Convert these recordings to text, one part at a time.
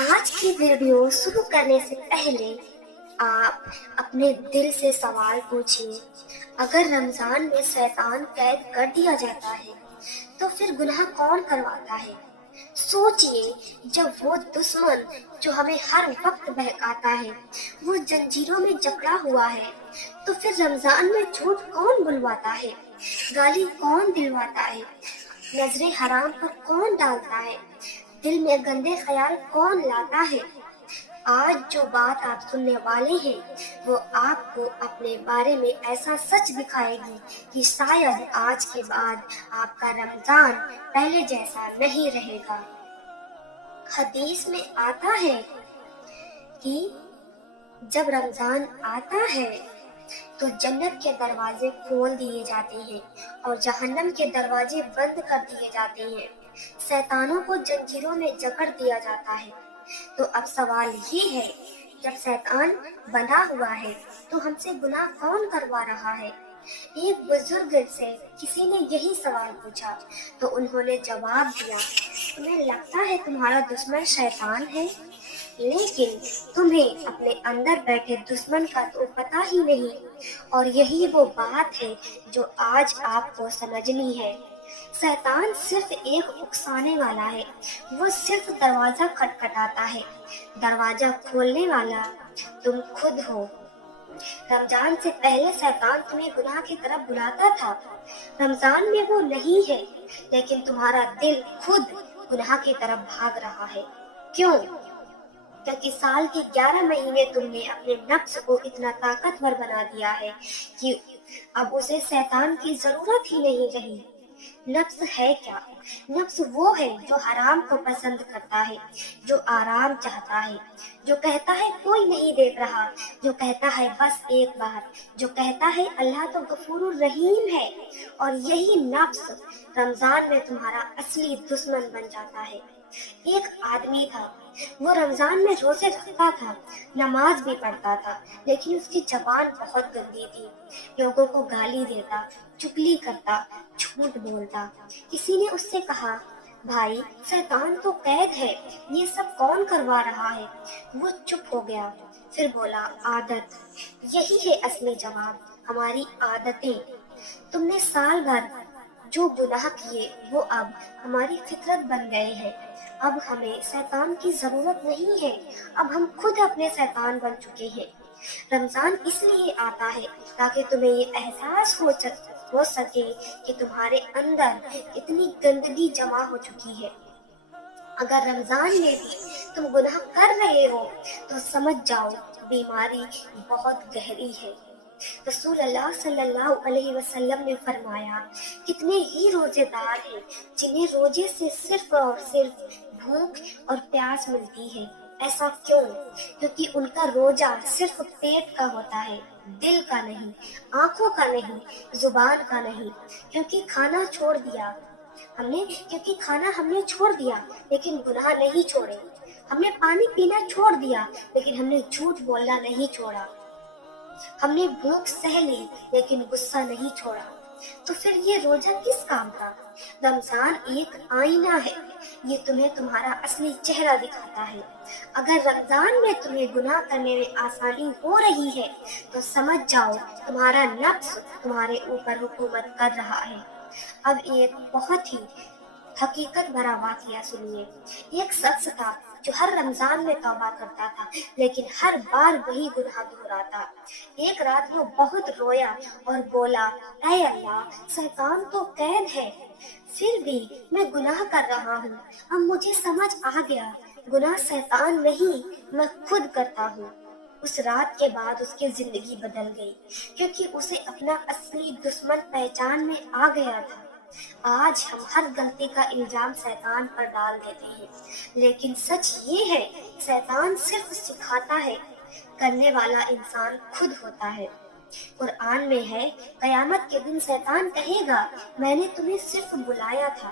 آج کی ویڈیو شروع کرنے سے پہلے آپ اپنے دل سے سوال پوچھیے، اگر رمضان میں شیطان قید کر دیا جاتا ہے تو پھر گناہ کون کرواتا ہے؟ سوچئے، جب وہ دشمن جو ہمیں ہر وقت بہکاتا ہے وہ زنجیروں میں جکڑا ہوا ہے تو پھر رمضان میں جھوٹ کون بلواتا ہے؟ گالی کون دلواتا ہے؟ نظریں حرام پر کون ڈالتا ہے؟ دل میں گندے خیال کون لاتا ہے؟ آج جو بات آپ سننے والے ہیں وہ آپ کو اپنے بارے میں ایسا سچ دکھائے گی کہ شاید آج کے بعد آپ کا رمضان پہلے جیسا نہیں رہے گا۔ حدیث میں آتا ہے کہ جب رمضان آتا ہے تو جنت کے دروازے کھول دیے جاتے ہیں اور جہنم کے دروازے بند کر دیے جاتے ہیں، شیطانوں کو زنجیروں میں جکڑ دیا جاتا ہے۔ تو اب سوال یہ ہے، جب شیطان بندھا ہوا ہے تو ہم سے گناہ کون کروا رہا ہے؟ ایک بزرگ سے کسی نے یہی سوال پوچھا تو انہوں نے جواب دیا، تمہیں لگتا ہے تمہارا دشمن شیطان ہے، لیکن تمہیں اپنے اندر بیٹھے دشمن کا تو پتہ ہی نہیں، اور یہی وہ بات ہے جو آج آپ کو سمجھنی ہے۔ شیطان صرف ایک اکسانے والا ہے، وہ صرف دروازہ کھٹکھٹاتا ہے، دروازہ کھولنے والا تم خود ہو۔ رمضان سے پہلے شیطان تمہیں گناہ کی طرف بلاتا تھا، رمضان میں وہ نہیں ہے، لیکن تمہارا دل خود گناہ کی طرف بھاگ رہا ہے۔ کیوں؟ کیونکہ سال کے 11 مہینے تم نے اپنے نفس کو اتنا طاقتور بنا دیا ہے کہ اب اسے شیطان کی ضرورت ہی نہیں رہی۔ نفس ہے کیا؟ نفس وہ ہے جو حرام کو پسند کرتا ہے، جو آرام چاہتا ہے، جو کہتا ہے کوئی نہیں دیکھ رہا، جو کہتا ہے بس ایک بار، جو کہتا ہے اللہ تو غفور الرحیم ہے۔ اور یہی نفس رمضان میں تمہارا اصلی دشمن بن جاتا ہے۔ ایک آدمی تھا، وہ رمضان میں روزے رکھتا تھا، نماز بھی پڑھتا تھا، لیکن اس کی زبان بہت گندی تھی، لوگوں کو گالی دیتا، چگلی کرتا، جھوٹ بولتا۔ کسی نے اس سے کہا، بھائی شیطان تو قید ہے، یہ سب کون کروا رہا ہے؟ وہ چپ ہو گیا، پھر بولا، عادت۔ یہی ہے اصلی جواب، ہماری عادتیں۔ تم نے سال بھر جو گناہ کیے وہ اب ہماری فطرت بن گئے ہیں۔ اب ہمیں شیطان کی ضرورت نہیں ہے، اب ہم خود اپنے شیطان بن چکے ہیں۔ رمضان اس لیے آتا ہے تاکہ تمہیں یہ احساس ہو سکے کہ تمہارے اندر اتنی گندگی جمع ہو چکی ہے۔ اگر رمضان میں بھی تم گناہ کر رہے ہو تو سمجھ جاؤ بیماری بہت گہری ہے۔ رسول اللہ صلی اللہ علیہ وسلم نے فرمایا، کتنے ہی روزے دار ہیں جنہیں روزے سے صرف اور صرف بھوک اور پیاس ملتی ہے۔ ایسا کیوں؟ کیونکہ ان کا روزہ صرف پیٹ کا ہوتا ہے، دل کا نہیں، آنکھوں کا نہیں، زبان کا نہیں۔ کیونکہ کھانا ہم نے چھوڑ دیا لیکن گناہ نہیں چھوڑے۔ ہم نے پانی پینا چھوڑ دیا لیکن ہم نے جھوٹ بولنا نہیں چھوڑا۔ ہم نے بھوک سہ لی لیکن غصہ نہیں چھوڑا۔ تو پھر یہ روزہ کس کام کا؟ رمضان ایک آئینہ ہے، یہ تمہیں تمہارا اصلی چہرہ دکھاتا ہے۔ اگر رمضان میں تمہیں گناہ کرنے میں آسانی ہو رہی ہے تو سمجھ جاؤ تمہارا نفس تمہارے اوپر حکومت کر رہا ہے۔ اب ایک بہت ہی حقیقت بھرا واقعہ سنیے۔ ایک شخص تھا جو ہر رمضان میں توبہ کرتا تھا لیکن ہر بار وہی گناہ دہراتا۔ ایک رات وہ بہت رویا اور بولا، اے اللہ، شیطان تو قید ہے، پھر بھی میں گناہ کر رہا ہوں۔ اب مجھے سمجھ آ گیا، گناہ شیطان نہیں، میں خود کرتا ہوں۔ اس رات کے بعد اس کی زندگی بدل گئی، کیونکہ اسے اپنا اصلی دشمن پہچان میں آ گیا تھا۔ آج ہم ہر غلطی کا الزام شیطان پر ڈال دیتے ہیں، لیکن سچ یہ ہے شیطان صرف سکھاتا ہے، کرنے والا انسان خود ہوتا ہے۔ قرآن میں ہے، قیامت کے دن شیطان کہے گا، میں نے تمہیں صرف بلایا تھا،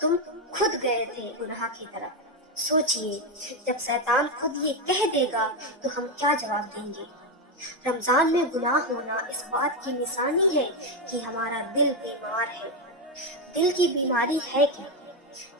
تم خود گئے تھے گناہ کی طرف۔ سوچئے، جب شیطان خود یہ کہہ دے گا تو ہم کیا جواب دیں گے؟ رمضان میں گناہ ہونا اس بات کی نشانی ہے کہ ہمارا دل بیمار ہے۔ دل کی بیماری ہے کیا؟